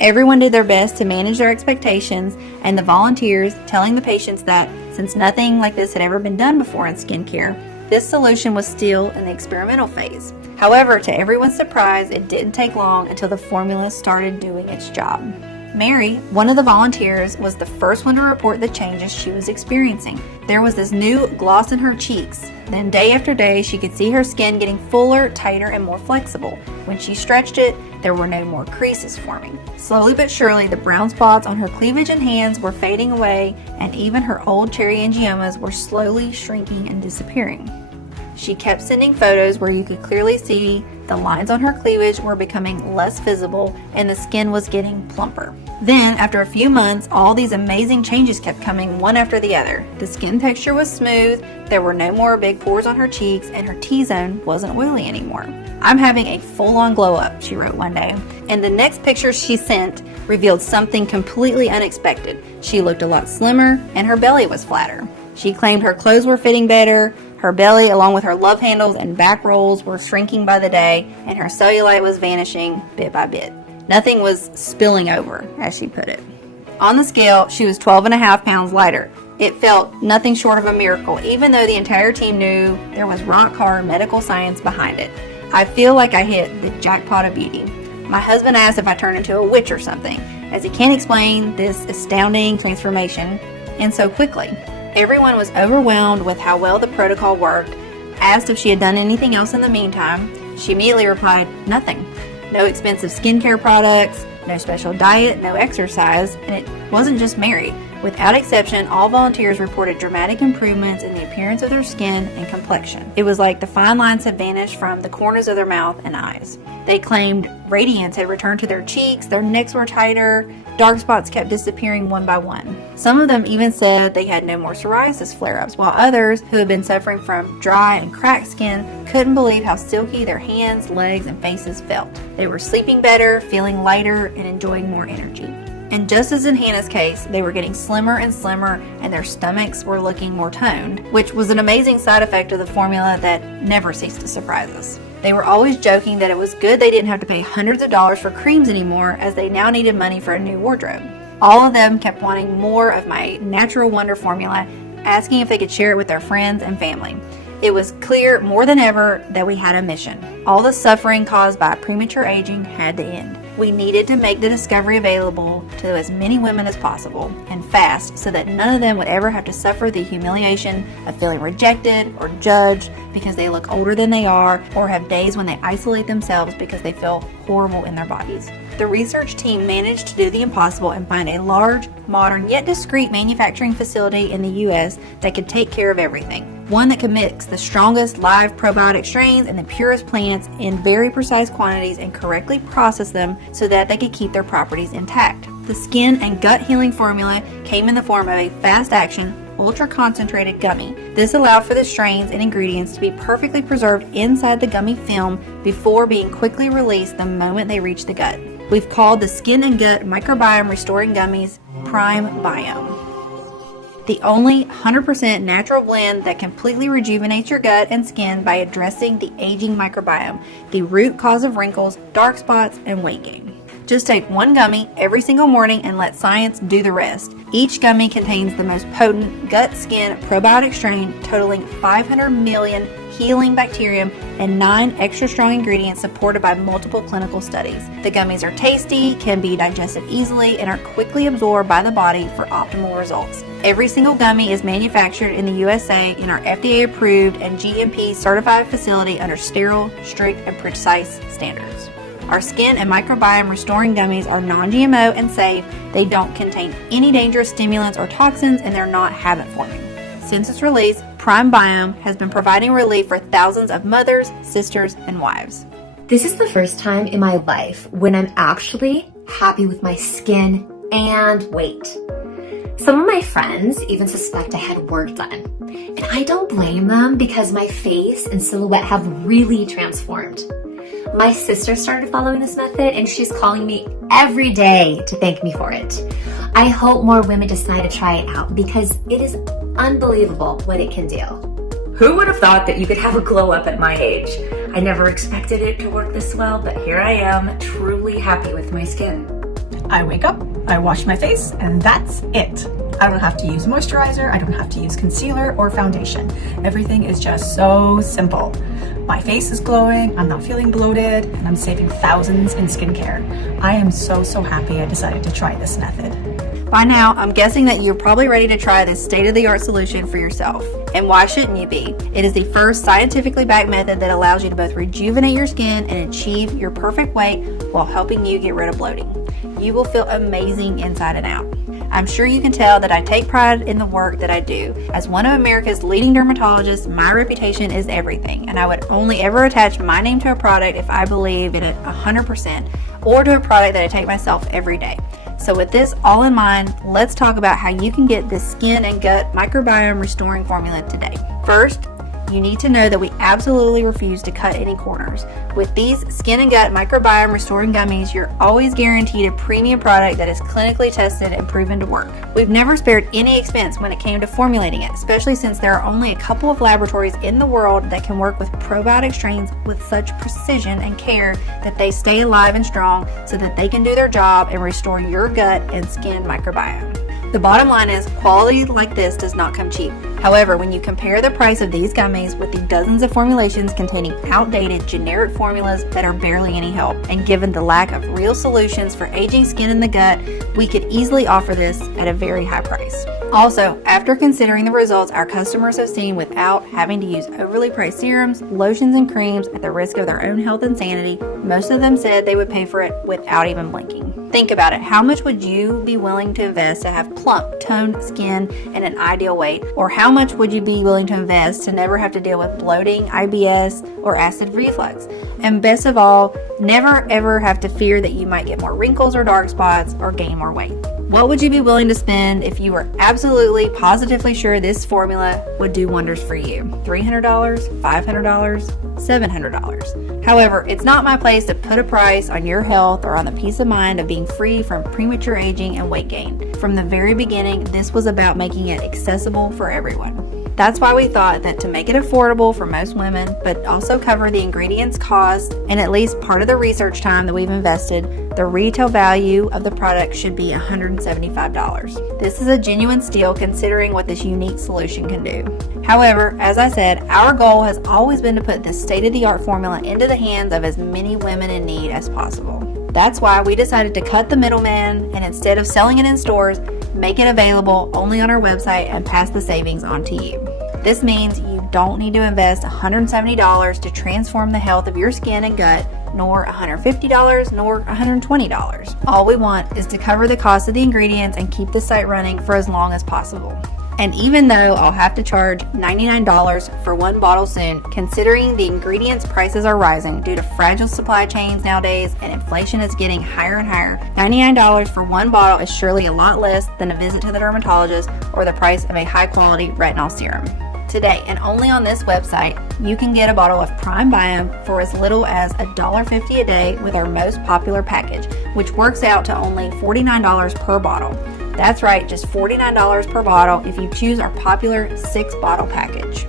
Everyone did their best to manage their expectations, and the volunteers telling the patients that, since nothing like this had ever been done before in skincare, this solution was still in the experimental phase. However, to everyone's surprise, it didn't take long until the formula started doing its job. Mary, one of the volunteers, was the first one to report the changes she was experiencing. There was this new gloss in her cheeks. Then day after day, she could see her skin getting fuller, tighter, and more flexible. When she stretched it, there were no more creases forming. Slowly but surely, the brown spots on her cleavage and hands were fading away, and even her old cherry angiomas were slowly shrinking and disappearing. She kept sending photos where you could clearly see the lines on her cleavage were becoming less visible and the skin was getting plumper. Then, after a few months, all these amazing changes kept coming one after the other. The skin texture was smooth, there were no more big pores on her cheeks, and her T-zone wasn't oily anymore. "I'm having a full-on glow-up," she wrote one day. And the next picture she sent revealed something completely unexpected. She looked a lot slimmer, and her belly was flatter. She claimed her clothes were fitting better, her belly, along with her love handles and back rolls, were shrinking by the day, and her cellulite was vanishing bit by bit. Nothing was spilling over, as she put it. On the scale, she was 12.5 pounds lighter. It felt nothing short of a miracle, even though the entire team knew there was rock-hard medical science behind it. I feel like I hit the jackpot of beauty. My husband asked if I turned into a witch or something, as he can't explain this astounding transformation, and so quickly. Everyone was overwhelmed with how well the protocol worked. Asked if she had done anything else in the meantime, she immediately replied, nothing. No expensive skincare products, no special diet, no exercise, and it wasn't just Mary. Without exception, all volunteers reported dramatic improvements in the appearance of their skin and complexion. It was like the fine lines had vanished from the corners of their mouth and eyes. They claimed radiance had returned to their cheeks, their necks were tighter, dark spots kept disappearing one by one. Some of them even said they had no more psoriasis flare-ups, while others, who had been suffering from dry and cracked skin, couldn't believe how silky their hands, legs, and faces felt. They were sleeping better, feeling lighter, and enjoying more energy. And just as in Hannah's case, they were getting slimmer and slimmer, and their stomachs were looking more toned, which was an amazing side effect of the formula that never ceased to surprise us. They were always joking that it was good they didn't have to pay hundreds of dollars for creams anymore, as they now needed money for a new wardrobe. All of them kept wanting more of my Natural Wonder formula, asking if they could share it with their friends and family. It was clear more than ever that we had a mission. All the suffering caused by premature aging had to end. We needed to make the discovery available to as many women as possible, and fast, so that none of them would ever have to suffer the humiliation of feeling rejected or judged because they look older than they are, or have days when they isolate themselves because they feel horrible in their bodies. The research team managed to do the impossible and find a large, modern, yet discreet manufacturing facility in the U.S. that could take care of everything. One that could mix the strongest live probiotic strains and the purest plants in very precise quantities and correctly process them so that they could keep their properties intact. The skin and gut healing formula came in the form of a fast-action, ultra-concentrated gummy. This allowed for the strains and ingredients to be perfectly preserved inside the gummy film before being quickly released the moment they reach the gut. We've called the Skin and Gut Microbiome Restoring Gummies PrimeBiome. The only 100% natural blend that completely rejuvenates your gut and skin by addressing the aging microbiome, the root cause of wrinkles, dark spots, and weight gain. Just take one gummy every single morning and let science do the rest. Each gummy contains the most potent gut-skin probiotic strain totaling 500 million healing bacterium and 9 extra strong ingredients supported by multiple clinical studies. The gummies are tasty, can be digested easily, and are quickly absorbed by the body for optimal results. Every single gummy is manufactured in the USA in our FDA-approved and GMP-certified facility under sterile, strict, and precise standards. Our skin and microbiome restoring gummies are non-GMO and safe. They don't contain any dangerous stimulants or toxins, and they're not habit-forming. Since its release, PrimeBiome has been providing relief for thousands of mothers, sisters, and wives. This is the first time in my life when I'm actually happy with my skin and weight. Some of my friends even suspect I had work done, and I don't blame them because my face and silhouette have really transformed. My sister started following this method and she's calling me every day to thank me for it. I hope more women decide to try it out because it is unbelievable what it can do. Who would have thought that you could have a glow up at my age? I never expected it to work this well, but here I am, truly happy with my skin. I wake up, I wash my face, and that's it. I don't have to use moisturizer, I don't have to use concealer or foundation. Everything is just so simple. My face is glowing, I'm not feeling bloated, and I'm saving thousands in skincare. I am so happy I decided to try this method. By now, I'm guessing that you're probably ready to try this state-of-the-art solution for yourself. And why shouldn't you be? It is the first scientifically backed method that allows you to both rejuvenate your skin and achieve your perfect weight while helping you get rid of bloating. You will feel amazing inside and out. I'm sure you can tell that I take pride in the work that I do. As one of America's leading dermatologists, my reputation is everything, and I would only ever attach my name to a product if I believe in it 100%, or to a product that I take myself every day. So with this all in mind, let's talk about how you can get this skin and gut microbiome restoring formula today. First, you need to know that we absolutely refuse to cut any corners. With these skin and gut microbiome restoring gummies, you're always guaranteed a premium product that is clinically tested and proven to work. We've never spared any expense when it came to formulating it, especially since there are only a couple of laboratories in the world that can work with probiotic strains with such precision and care that they stay alive and strong so that they can do their job and restore your gut and skin microbiome. The bottom line is quality like this does not come cheap. However, when you compare the price of these gummies with the dozens of formulations containing outdated generic formulas that are barely any help, and given the lack of real solutions for aging skin in the gut, we could easily offer this at a very high price. Also, after considering the results our customers have seen without having to use overly priced serums, lotions, and creams at the risk of their own health and sanity, most of them said they would pay for it without even blinking. Think about it. How much would you be willing to invest to have plump, toned skin and an ideal weight? Or how much would you be willing to invest to never have to deal with bloating, IBS, or acid reflux? And best of all, never ever have to fear that you might get more wrinkles or dark spots or gain more weight. What would you be willing to spend if you were absolutely, positively sure this formula would do wonders for you? $300, $500, $700. However, it's not my place to put a price on your health or on the peace of mind of being free from premature aging and weight gain. From the very beginning, this was about making it accessible for everyone. That's why we thought that to make it affordable for most women, but also cover the ingredients cost and at least part of the research time that we've invested, the retail value of the product should be $175. This is a genuine steal considering what this unique solution can do. However, as I said, our goal has always been to put this state-of-the-art formula into the hands of as many women in need as possible. That's why we decided to cut the middleman and instead of selling it in stores, make it available only on our website and pass the savings on to you. This means you don't need to invest $170 to transform the health of your skin and gut, nor $150, nor $120. All we want is to cover the cost of the ingredients and keep the site running for as long as possible. And even though I'll have to charge $99 for one bottle soon, considering the ingredients prices are rising due to fragile supply chains nowadays and inflation is getting higher and higher, $99 for one bottle is surely a lot less than a visit to the dermatologist or the price of a high-quality retinol serum. Today, and only on this website, you can get a bottle of PrimeBiome for as little as $1.50 a day with our most popular package, which works out to only $49 per bottle. That's right, just $49 per bottle if you choose our popular 6-bottle package.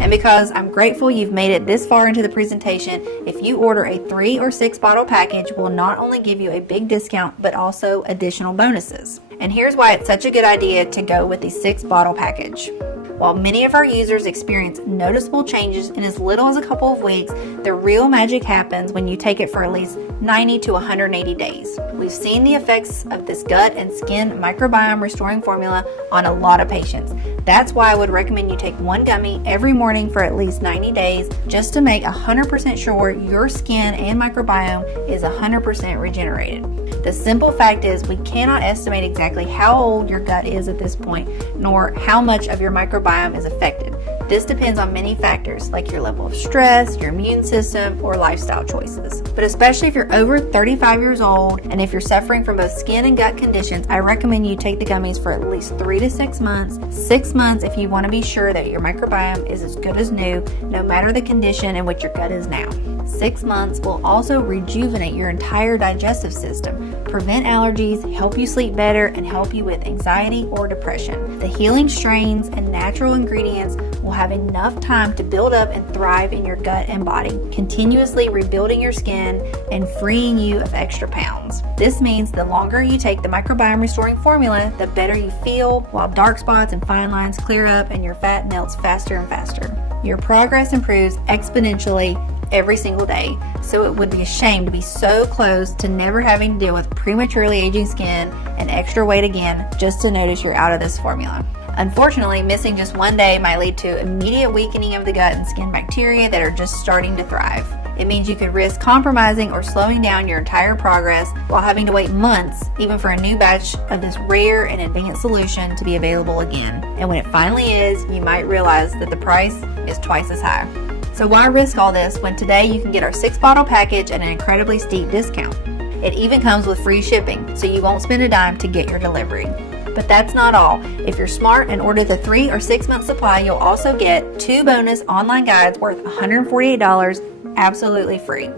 And because I'm grateful you've made it this far into the presentation, if you order a 3 or 6 bottle package, we'll not only give you a big discount, but also additional bonuses. And here's why it's such a good idea to go with the 6-bottle package. While many of our users experience noticeable changes in as little as a couple of weeks, the real magic happens when you take it for at least 90 to 180 days. We've seen the effects of this gut and skin microbiome restoring formula on a lot of patients. That's why I would recommend you take one gummy every morning for at least 90 days just to make 100% sure your skin and microbiome is 100% regenerated. The simple fact is we cannot estimate exactly how old your gut is at this point, nor how much of your microbiome is affected. This depends on many factors like your level of stress, your immune system, or lifestyle choices. But especially if you're over 35 years old and if you're suffering from both skin and gut conditions, I recommend you take the gummies for at least 3 to 6 months. 6 months if you want to be sure that your microbiome is as good as new, no matter the condition in which your gut is now. 6 months will also rejuvenate your entire digestive system, prevent allergies, help you sleep better, and help you with anxiety or depression. The healing strains and natural ingredients will have enough time to build up and thrive in your gut and body, continuously rebuilding your skin and freeing you of extra pounds. This means the longer you take the microbiome restoring formula, the better you feel, while dark spots and fine lines clear up and your fat melts faster and faster. Your progress improves exponentially every single day, so it would be a shame to be so close to never having to deal with prematurely aging skin and extra weight again just to notice you're out of this formula. Unfortunately, missing just one day might lead to immediate weakening of the gut and skin bacteria that are just starting to thrive. It means you could risk compromising or slowing down your entire progress while having to wait months even for a new batch of this rare and advanced solution to be available again. And when it finally is, you might realize that the price is twice as high. So why risk all this when today you can get our 6-bottle package at an incredibly steep discount? It even comes with free shipping, so you won't spend a dime to get your delivery. But that's not all. If you're smart and order the 3 or 6 month supply, you'll also get 2 bonus online guides worth $148 absolutely free.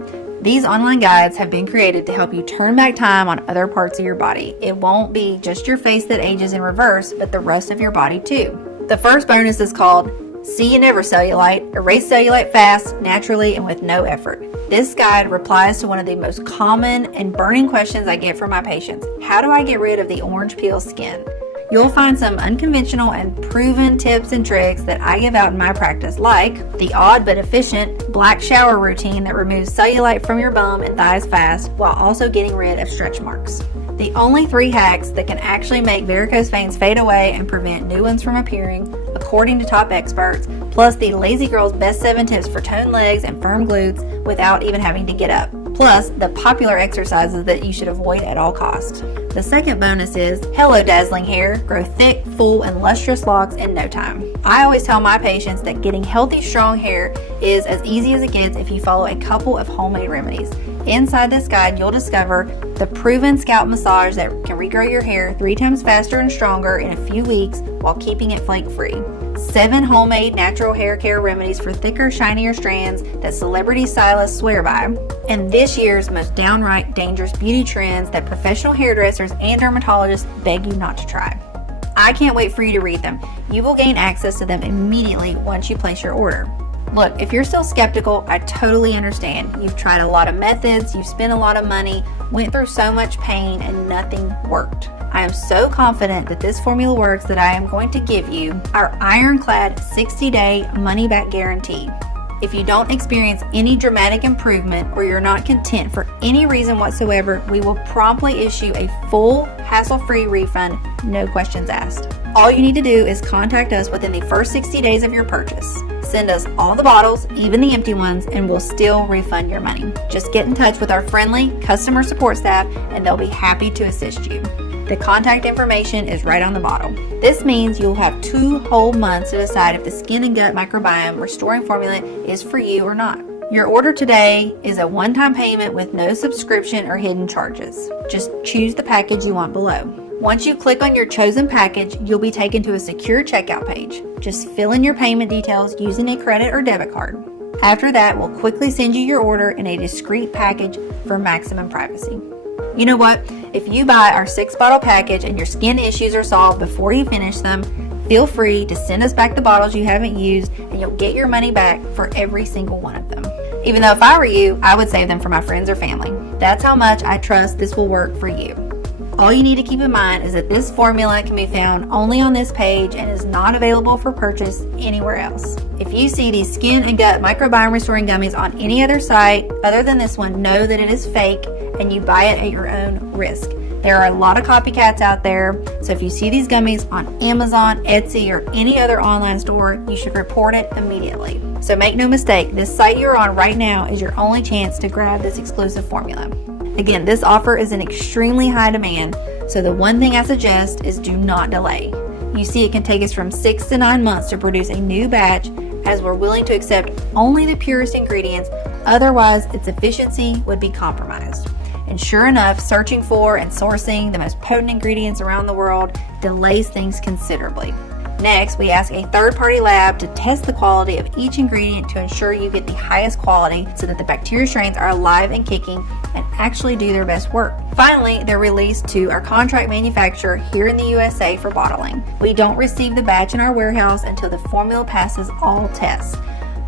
These online guides have been created to help you turn back time on other parts of your body. It won't be just your face that ages in reverse, but the rest of your body too. The first bonus is called See You Never Cellulite, Erase Cellulite Fast, Naturally, and with No Effort. This guide replies to one of the most common and burning questions I get from my patients. How do I get rid of the orange peel skin? You'll find some unconventional and proven tips and tricks that I give out in my practice, like the odd but efficient black shower routine that removes cellulite from your bum and thighs fast while also getting rid of stretch marks. The only 3 hacks that can actually make varicose veins fade away and prevent new ones from appearing, according to top experts, plus the Lazy Girl's best 7 tips for toned legs and firm glutes without even having to get up, plus the popular exercises that you should avoid at all costs. The second bonus is Hello Dazzling Hair, grow thick, full, and lustrous locks in no time. I always tell my patients that getting healthy, strong hair is as easy as it gets if you follow a couple of homemade remedies. Inside this guide, you'll discover the proven scalp massage that can regrow your hair 3 times faster and stronger in a few weeks while keeping it flake-free. 7 homemade natural hair care remedies for thicker, shinier strands that celebrity stylists swear by. And this year's most downright dangerous beauty trends that professional hairdressers and dermatologists beg you not to try. I can't wait for you to read them. You will gain access to them immediately once you place your order. Look, if you're still skeptical, I totally understand. You've tried a lot of methods, you've spent a lot of money, went through so much pain, and nothing worked. I am so confident that this formula works that I am going to give you our ironclad 60-day money-back guarantee. If you don't experience any dramatic improvement or you're not content for any reason whatsoever, we will promptly issue a full, hassle-free refund, no questions asked. All you need to do is contact us within the first 60 days of your purchase. Send us all the bottles, even the empty ones, and we'll still refund your money. Just get in touch with our friendly customer support staff and they'll be happy to assist you. The contact information is right on the bottle. This means you'll have 2 whole months to decide if the skin and gut microbiome restoring formula is for you or not. Your order today is a one-time payment with no subscription or hidden charges. Just choose the package you want below. Once you click on your chosen package, you'll be taken to a secure checkout page. Just fill in your payment details using a credit or debit card. After that, we'll quickly send you your order in a discreet package for maximum privacy. You know what? If you buy our 6-bottle package and your skin issues are solved before you finish them, feel free to send us back the bottles you haven't used and you'll get your money back for every single one of them. Even though if I were you, I would save them for my friends or family. That's how much I trust this will work for you. All you need to keep in mind is that this formula can be found only on this page and is not available for purchase anywhere else. If you see these skin and gut microbiome restoring gummies on any other site other than this one, know that it is fake and you buy it at your own risk. There are a lot of copycats out there, so if you see these gummies on Amazon, Etsy, or any other online store, you should report it immediately. So make no mistake, this site you're on right now is your only chance to grab this exclusive formula. Again, this offer is in extremely high demand, so the one thing I suggest is do not delay. You see, it can take us from 6 to 9 months to produce a new batch, as we're willing to accept only the purest ingredients, otherwise its efficiency would be compromised. And sure enough, searching for and sourcing the most potent ingredients around the world delays things considerably. Next, we ask a third-party lab to test the quality of each ingredient to ensure you get the highest quality so that the bacteria strains are alive and kicking and actually do their best work. Finally, they're released to our contract manufacturer here in the USA for bottling. We don't receive the batch in our warehouse until the formula passes all tests.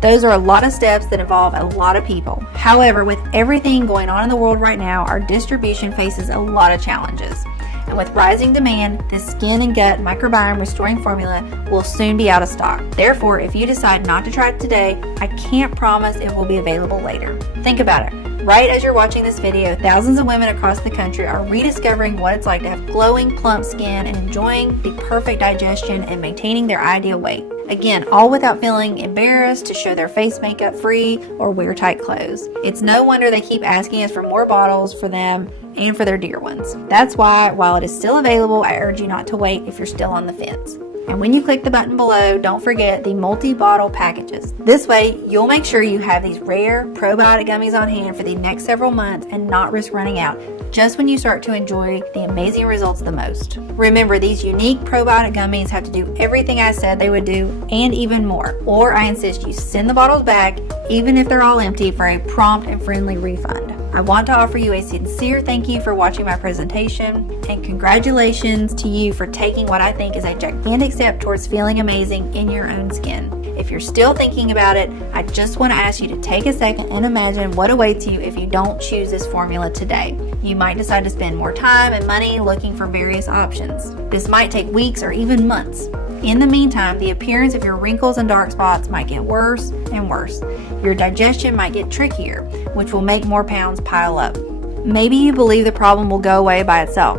Those are a lot of steps that involve a lot of people. However, with everything going on in the world right now, our distribution faces a lot of challenges. And with rising demand, the skin and gut microbiome restoring formula will soon be out of stock. Therefore, if you decide not to try it today, I can't promise it will be available later. Think about it. Right as you're watching this video, thousands of women across the country are rediscovering what it's like to have glowing, plump skin and enjoying the perfect digestion and maintaining their ideal weight. Again, all without feeling embarrassed to show their face makeup free or wear tight clothes. It's no wonder they keep asking us for more bottles for them and for their dear ones. That's why, while it is still available, I urge you not to wait if you're still on the fence. And when you click the button below, don't forget the multi-bottle packages. This way, you'll make sure you have these rare probiotic gummies on hand for the next several months and not risk running out just when you start to enjoy the amazing results the most. Remember, these unique probiotic gummies have to do everything I said they would do and even more. Or I insist you send the bottles back, even if they're all empty, for a prompt and friendly refund. I want to offer you a sincere thank you for watching my presentation, and congratulations to you for taking what I think is a gigantic step towards feeling amazing in your own skin. If you're still thinking about it, I just want to ask you to take a second and imagine what awaits you if you don't choose this formula today. You might decide to spend more time and money looking for various options. This might take weeks or even months. In the meantime, the appearance of your wrinkles and dark spots might get worse and worse. Your digestion might get trickier, which will make more pounds pile up. Maybe you believe the problem will go away by itself.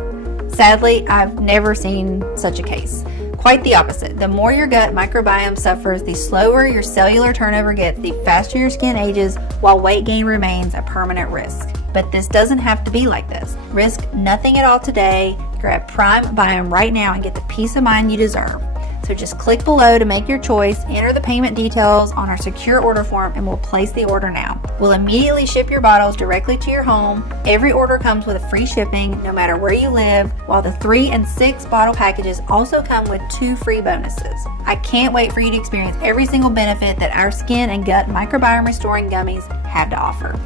Sadly, I've never seen such a case. Quite the opposite. The more your gut microbiome suffers, the slower your cellular turnover gets, the faster your skin ages, while weight gain remains a permanent risk. But this doesn't have to be like this. Risk nothing at all today. Grab PrimeBiome right now and get the peace of mind you deserve. So just click below to make your choice, enter the payment details on our secure order form, and we'll place the order now. We'll immediately ship your bottles directly to your home. Every order comes with a free shipping, no matter where you live, while the 3 and 6 bottle packages also come with 2 free bonuses. I can't wait for you to experience every single benefit that our skin and gut microbiome restoring gummies have to offer.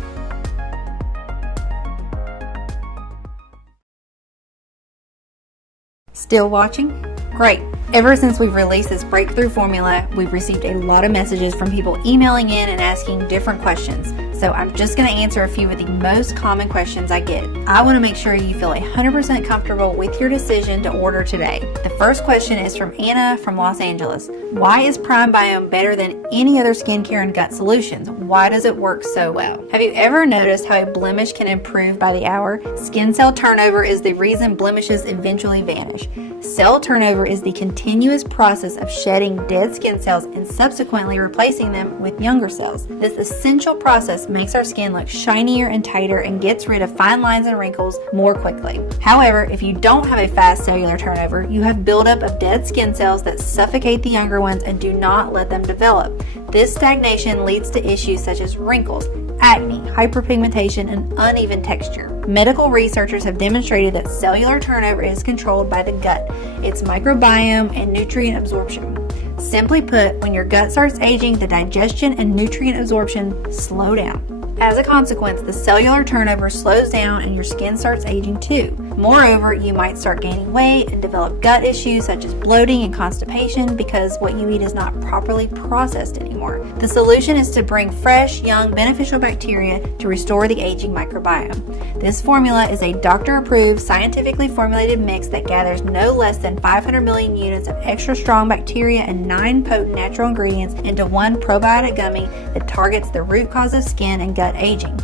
Still watching? Great. Ever since we've released this breakthrough formula, we've received a lot of messages from people emailing in and asking different questions. So I'm just going to answer a few of the most common questions I get. I want to make sure you feel 100% comfortable with your decision to order today. The first question is from Anna from Los Angeles. Why is PrimeBiome better than any other skincare and gut solutions? Why does it work so well? Have you ever noticed how a blemish can improve by the hour? Skin cell turnover is the reason blemishes eventually vanish. Cell turnover is the continuous process of shedding dead skin cells and subsequently replacing them with younger cells. This essential process makes our skin look shinier and tighter and gets rid of fine lines and wrinkles more quickly. However, if you don't have a fast cellular turnover, you have buildup of dead skin cells that suffocate the younger ones and do not let them develop. This stagnation leads to issues such as wrinkles, acne, hyperpigmentation, and uneven texture. Medical researchers have demonstrated that cellular turnover is controlled by the gut, its microbiome, and nutrient absorption. Simply put, when your gut starts aging, the digestion and nutrient absorption slow down. As a consequence, the cellular turnover slows down and your skin starts aging too. Moreover, you might start gaining weight and develop gut issues such as bloating and constipation because what you eat is not properly processed anymore. The solution is to bring fresh, young, beneficial bacteria to restore the aging microbiome. This formula is a doctor-approved, scientifically formulated mix that gathers no less than 500 million units of extra strong bacteria and 9 potent natural ingredients into one probiotic gummy that targets the root cause of skin and gut aging.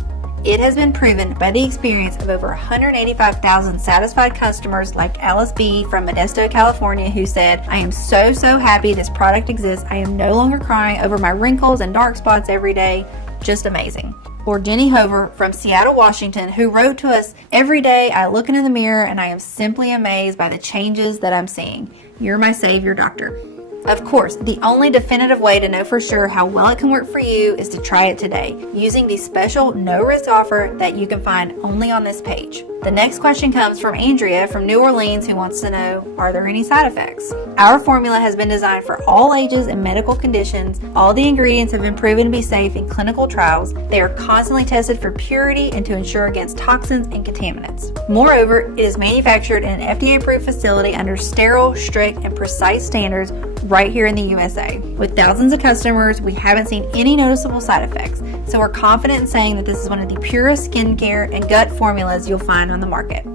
It has been proven by the experience of over 185,000 satisfied customers like Alice B. from Modesto, California, who said, "I am so happy this product exists. I am no longer crying over my wrinkles and dark spots every day. Just amazing." Or Jenny Hover from Seattle, Washington, who wrote to us, "Every day I look into the mirror and I am simply amazed by the changes that I'm seeing. You're my savior, doctor. Of course, the only definitive way to know for sure how well it can work for you is to try it today, using the special no-risk offer that you can find only on this page. The next question comes from Andrea from New Orleans, who wants to know, are there any side effects? Our formula has been designed for all ages and medical conditions. All the ingredients have been proven to be safe in clinical trials. They are constantly tested for purity and to ensure against toxins and contaminants. Moreover, it is manufactured in an FDA-approved facility under sterile, strict, and precise standards right here in the USA. With thousands of customers, we haven't seen any noticeable side effects, so we're confident in saying that this is one of the purest skincare and gut formulas you'll find on the market.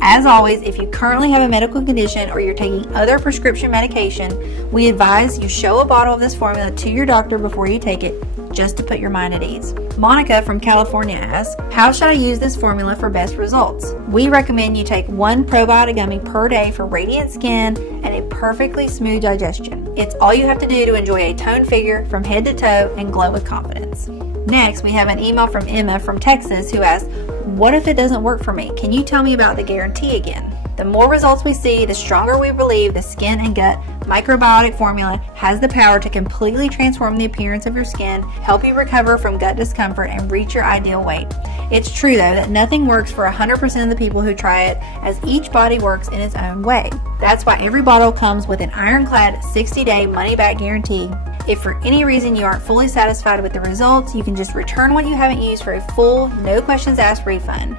As always, if you currently have a medical condition or you're taking other prescription medication, we advise you show a bottle of this formula to your doctor before you take it, just to put your mind at ease. Monica from California asks, how should I use this formula for best results? We recommend you take 1 probiotic gummy per day for radiant skin and a perfectly smooth digestion. It's all you have to do to enjoy a toned figure from head to toe and glow with confidence. Next, we have an email from Emma from Texas who asks, what if it doesn't work for me? Can you tell me about the guarantee again? The more results we see, the stronger we believe the skin and gut microbiotic formula has the power to completely transform the appearance of your skin, help you recover from gut discomfort, and reach your ideal weight. It's true, though, that nothing works for 100% of the people who try it, as each body works in its own way. That's why every bottle comes with an ironclad 60-day money-back guarantee. If for any reason you aren't fully satisfied with the results, you can just return what you haven't used for a full, no questions asked refund.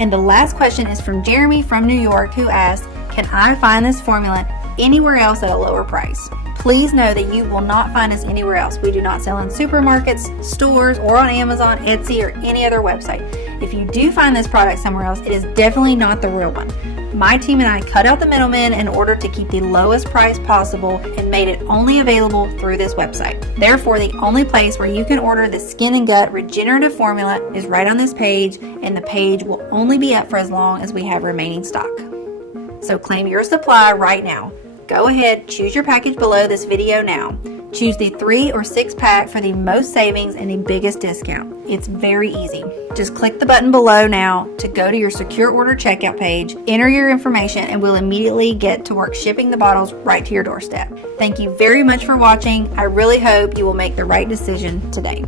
And the last question is from Jeremy from New York, who asks, can I find this formula anywhere else at a lower price? Please know that you will not find us anywhere else. We do not sell in supermarkets, stores, or on Amazon, Etsy, or any other website. If you do find this product somewhere else, it is definitely not the real one. My team and I cut out the middleman in order to keep the lowest price possible and made it only available through this website. Therefore, the only place where you can order the Skin and Gut Regenerative Formula is right on this page, and the page will only be up for as long as we have remaining stock. So claim your supply right now. Go ahead, choose your package below this video now. Choose the 3 or 6 pack for the most savings and the biggest discount. It's very easy. Just click the button below now to go to your secure order checkout page, enter your information, and we'll immediately get to work shipping the bottles right to your doorstep. Thank you very much for watching. I really hope you will make the right decision today.